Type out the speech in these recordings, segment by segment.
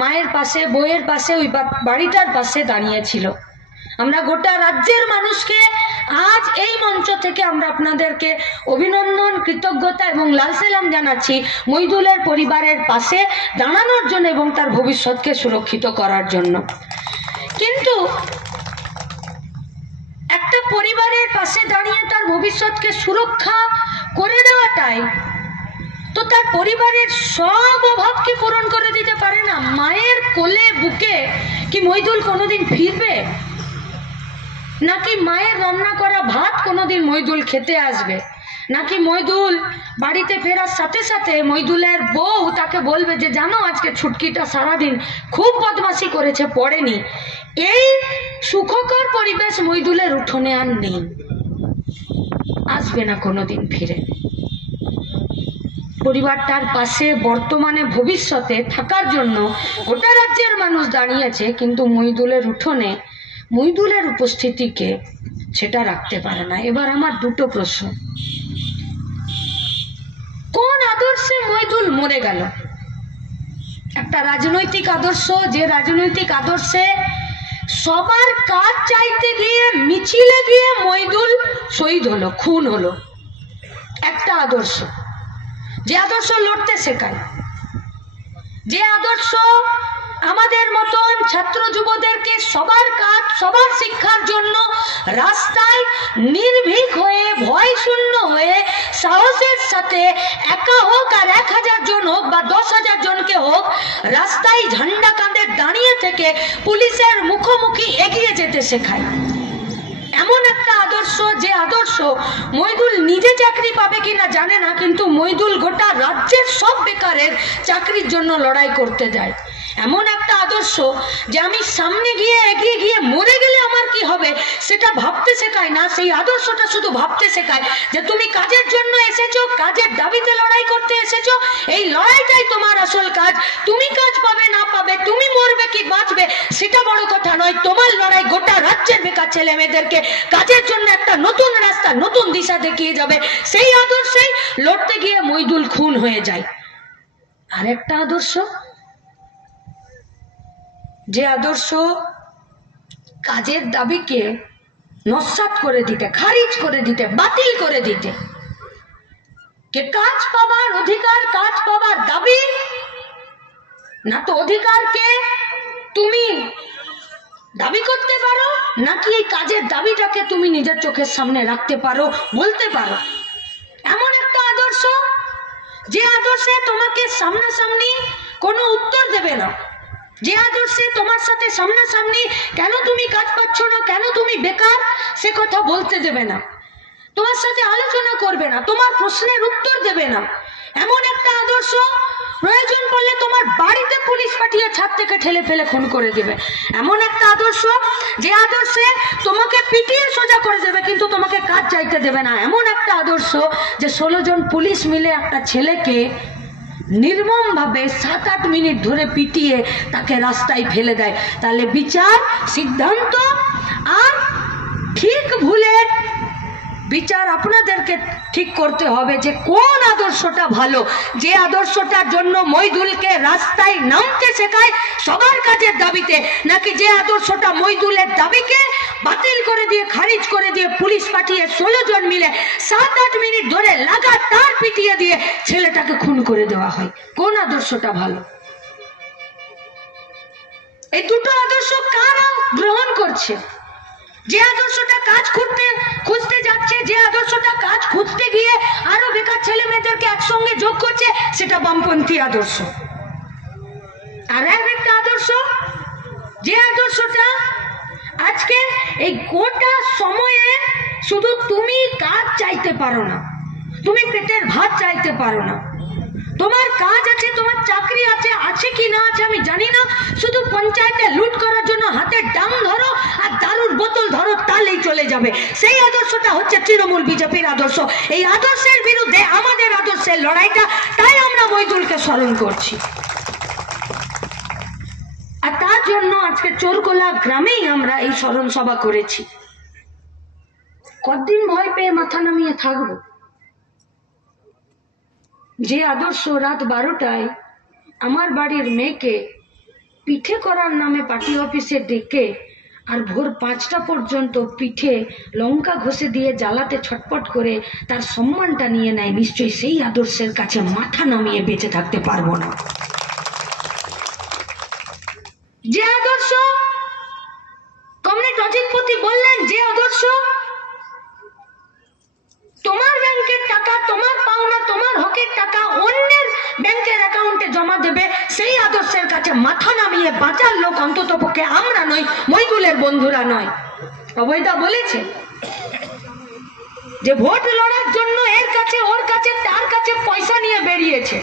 মায়ের পাশে, বইয়ের পাশে, ওই বাড়িটার পাশে দাঁড়িয়েছিল। আমরা গোটা রাজ্যের মানুষকে আজ এই মঞ্চ থেকে আমরা আপনাদেরকে অভিনন্দন, কৃতজ্ঞতা এবং লাল সালাম জানাচ্ছি মইদুলের পরিবারের পাশে দাঁড়ানোর জন্য এবং তার ভবিষ্যৎকে সুরক্ষিত করার জন্য। কিন্তু একটা পরিবারের পাশে দাঁড়িয়ে তার ভবিষ্যৎকে সুরক্ষা করে দেওয়াটাই তো তার পরিবারের সব অভাবকে পূরণ করে দিতে পারে না। মায়ের কোলে বুকে কি মইদুল কোনোদিন ফিরবে? নাকি মায়ের রান্না করা ভাত কোনোদিন মইদুল খেতে আসবে? নাকি মইদুল বাড়িতে ফেরার সাথে সাথে মইদুলের বউ তাকে বলবে যে জানো আজকে ছুটকিটা সারাদিন খুব বদমাশি করেছে, পড়েনি? এই সুখকর পরিবেশ মইদুলের উঠোনে আর নেই, আসবে না কোনোদিন ফিরে। পরিবারটার পাশে বর্তমানে ভবিষ্যতে থাকার জন্য গোটা রাজ্যের মানুষ দাঁড়িয়েছে, কিন্তু মইদুলের উঠোনে মইদুলের উপস্থিতিকে সেটা রাখতে পারে না। এবার আমার দুটো প্রশ্ন, কোন আদর্শে মইদুল মরে গেল? একটা রাজনৈতিক আদর্শ, যে রাজনৈতিক আদর্শে সবার কাজ চাইতে গিয়ে মিছিলে গিয়ে মইদুল শহীদ হলো, খুন হলো। একটা আদর্শ, যে আদর্শ লড়তে শেখায়, যে আদর্শ আমাদের মতন ছাত্র যুবদেরকে সবার কাজ, সবার শিক্ষার জন্য রাস্তায় নির্ভীক হয়ে, ভয় শূন্য হয়ে, সাহসের সাথে একা হোক আর 1000 জন হোক বা 10,000 জনকে হোক, রাস্তায় ঝান্ডা কাঁধে দাঁড়িয়ে থেকে পুলিশের মুখোমুখি এগিয়ে যেতে শেখায়। এমন একটা আদর্শ, যে আদর্শ মইদুল নিজে চাকরি পাবে কিনা জানে না, কিন্তু মইদুল গোটা রাজ্যের সব বেকারের চাকরির জন্য লড়াই করতে যায়। এমন একটা আদর্শ যে আমি সামনে গিয়ে, এগিয়ে গিয়ে মরে গেলে আমার কি হবে সেটা ভাবতে শেখায় না। সেই আদর্শটা শুধু ভাবতে শেখায় যে তুমি কাজের জন্য এসেছো, কাজের দাবিতে লড়াই করতে এসেছো, এই লড়াইটাই তোমার আসল কাজ। তুমি কাজ পাবে না পাবে, তুমি মরবে কি বাঁচবে সেটা বড় কথা নয়। তোমার লড়াই গোটা রাজ্যের বেকার ছেলে মেয়েদেরকে কাজের জন্য একটা নতুন রাস্তা, নতুন দিশা দেখিয়ে যাবে। সেই আদর্শেই লড়তে গিয়ে মইদুল খুন হয়ে যায়। আরেকটা আদর্শ, যে আদর্শ কাজের দাবিকে নস্যাৎ করে দিতে, খারিজ করে দিতে, বাতিল করে দিতে, কে কাজ পাবার অধিকার, কাজ পাবার দাবি না তো অধিকারকে তুমি দাবি করতে পারো, নাকি এই কাজের দাবিটাকে তুমি নিজের চোখের সামনে রাখতে পারো, বলতে পারো। এমন একটা আদর্শ, যে আদর্শে তোমাকে সামনাসামনি কোনো উত্তর দেবে না, যে আদর্শে তোমার সাথে সামনাসামনি কেন তুমি কাজ পাচ্ছ না, কেন তুমি বেকার সে কথা বলতে দেবে না, তোমার সাথে আলোচনা করবে না, তোমার প্রশ্নের উত্তর দেবে না। এমন একটা আদর্শ প্রয়োজন পড়লে তোমার বাড়িতে পুলিশ পাঠিয়ে ছাদ থেকে ঠেলে ফেলে খুন করে দেবে। এমন একটা আদর্শ, যে আদর্শে তোমাকে পিটিয়ে সোজা করে দেবে কিন্তু তোমাকে কাজ চাইতে দেবে না। এমন একটা আদর্শ, যে 16 জন পুলিশ মিলে একটা ছেলেকে নির্মমভাবে 7-8 মিনিট ধরে পিটিয়ে তাকে রাস্তায় ফেলে দেয়। তাহলে বিচার, সিদ্ধান্ত আর ঠিক ভুলের বিচার আপনাদেরকে ঠিক করতে হবে যে কোন আদর্শটা ভালো, যে আদর্শটার জন্য মইদুলকে রাস্তায় নামতে শেখায় সবার কাজের দাবিতে, নাকি যে আদর্শটা মইদুলের দাবিকে বাতিল করে দিয়ে, খারিজ করে দিয়ে পুলিশ পাঠিয়ে 16 জন মিলে 7-8 মিনিট ধরে লাগাতার পিটিয়ে দিয়ে ছেলেটাকে খুন করে দেওয়া হয়। কোন আদর্শটা ভালো? এই দুটো আদর্শ কারা গ্রহণ করছে? যে আদর্শটা কাজ খুঁজতে যাচ্ছে, যে আদর্শটা কাজ খুঁজতে গিয়ে আরো বেকার ছেলে মেয়েদেরকে একসঙ্গে যোগ করছে, সেটা বামপন্থী আদর্শ। আর একটা আদর্শ, যে আদর্শটা আজকে এই গোটা সময়ে শুধু তুমি কাজ চাইতে পারো না, তুমি পেটের ভাত চাইতে পারো না, তোমার কাজ আছে, তোমার চাকরি আছে, আছে কি না আছে আমি জানি না, শুধু পঞ্চায়েতে লুট করার জন্য হাতে ডাং ধরো আর দারুর বোতল ধরো, তাহলেই চলে যাবে। সেই আদর্শটা হচ্ছে তৃণমূল বিজেপির আদর্শ। এই আদর্শের বিরুদ্ধে আমাদের আদর্শের লড়াইটা, তাই আমরা মইদুলকে স্মরণ করছি। আর তার জন্য আজকে চোরকোলা গ্রামেই আমরা এই স্মরণ সভা করেছি। কতদিন ভয় পেয়ে মাথা নামিয়ে থাকবো? যে আদর্শ রাত 12টায় আমার বাড়ির মেয়েকে পিঠে করার নামে পার্টি অফিসে ডেকে আর ভোর 5টা পর্যন্ত পিঠে লঙ্কা ঘষে দিয়ে জ্বালাতে ছটপট করে তার সম্মানটা নিয়ে নেয়, নিশ্চয়ই সেই আদর্শের কাছে মাথা নামিয়ে বেঁচে থাকতে পারবো না। যে আদর্শ কমরেড অজিতপতি বললেন, যে আদর্শ তোমার ব্যাংকের টাকা, তোমার পাওনা, তোমার হকের টাকা অন্যের ব্যাংকের অ্যাকাউন্টে জমা দেবে, সেই আদর্শের কাছে মাথা নামিয়ে বাঁচার লোক অন্তত পক্ষে আমরা নই, মইদুলের বন্ধুরা নয়। অবৈধা বলেছে যে ভোট লড়ার জন্য এর কাছে ওর কাছে তার কাছে পয়সা নিয়ে বেরিয়েছে।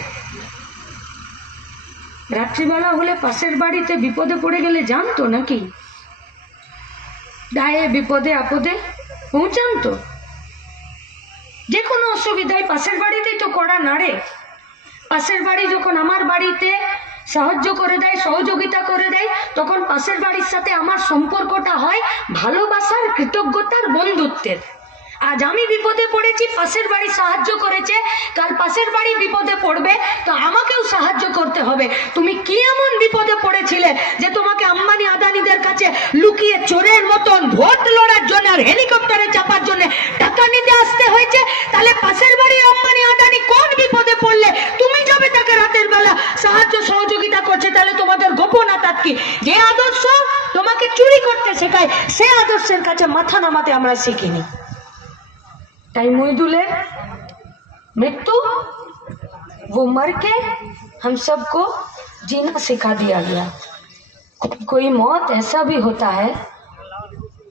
রাত্রিবেলা হলে পাশের বাড়িতে বিপদে পড়ে গেলে জানতো নাকি? দায়ে বিপদে আপদে পৌঁছান তো, যে কোনো অসুবিধায় পাশের বাড়িতেই তো কড়া নাড়ে। পাশের বাড়ি যখন আমার বাড়িতে সাহায্য করে দেয়, সহযোগিতা করে দেয়, তখন পাশের বাড়ির সাথে আমার সম্পর্কটা হয় ভালোবাসার, কৃতজ্ঞতার, বন্ধুত্বের। আজ আমি বিপদে পড়েছি, পাশের বাড়ি সাহায্য করেছে, কাল পাশের বাড়ি বিপদে পড়বে, তো আমাকেও সাহায্য করতে হবে। তুমি কি এমন বিপদে পড়েছিলে যে তোমাকে আম্বানি আদানিদের কাছে লুকিয়ে চোরের মতন ভোট লড়ার জন্য আর হেলিকপ্টারে চাপার জন্য টাকা নিতে আসতে হয়েছে? তাহলে পাশের বাড়ির আম্বানি আদানি কোন বিপদে পড়লে তুমি যাবে তাকে রাতের বেলা সাহায্য সহযোগিতা করছে? তাহলে তোমাদের গোপন আতাত কি? যে আদর্শ তোমাকে চুরি করতে শেখায়, সে আদর্শের কাছে মাথা নামাতে আমরা শিখিনি। ताई मोइदुले मृत्यु वो मर के हम सबको जीना सिखा दिया गया। कोई मौत ऐसा भी होता है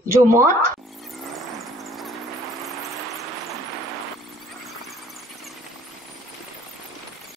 जो मौत